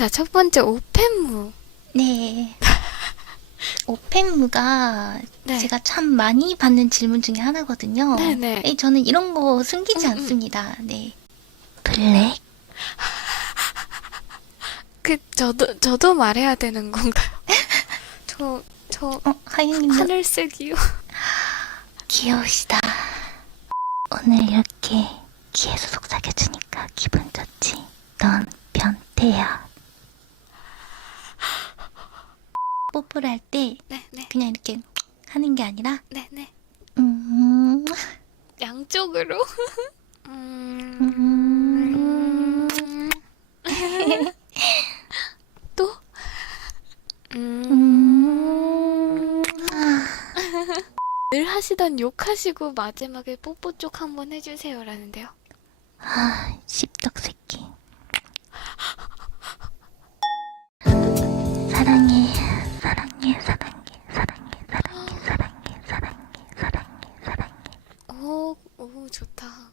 자, 첫 번째 오펜무. 네. 오펜무가 네. 제가 참 많이 받는 질문 중에 하나거든요. 네네. 에, 저는 이런 거 숨기지 음, 음. 않습니다. 네. 블랙? 그 저도 저도 말해야 되는 건가요? 저 저 어, 하윤님도 하늘색이요. 귀여우시다. 오늘 이렇게 귀에서 속삭여주니까 기분 좋지? 넌 변태야. 뽀뽀를 할때 네, 네. 그냥 이렇게 하는 게 아니라 네, 네. 음, 양쪽으로. 음. 음, 또? 음. 음. 늘 하시던 욕하시고 마지막에 뽀뽀 쪽 한번 해주세요라는데요. 아, 씹덕 새끼. 사랑해, 사랑해, 사랑해, 사랑해, 사랑해, 사랑해, 사랑해, 사랑해, 사랑해. 오, 오 좋다.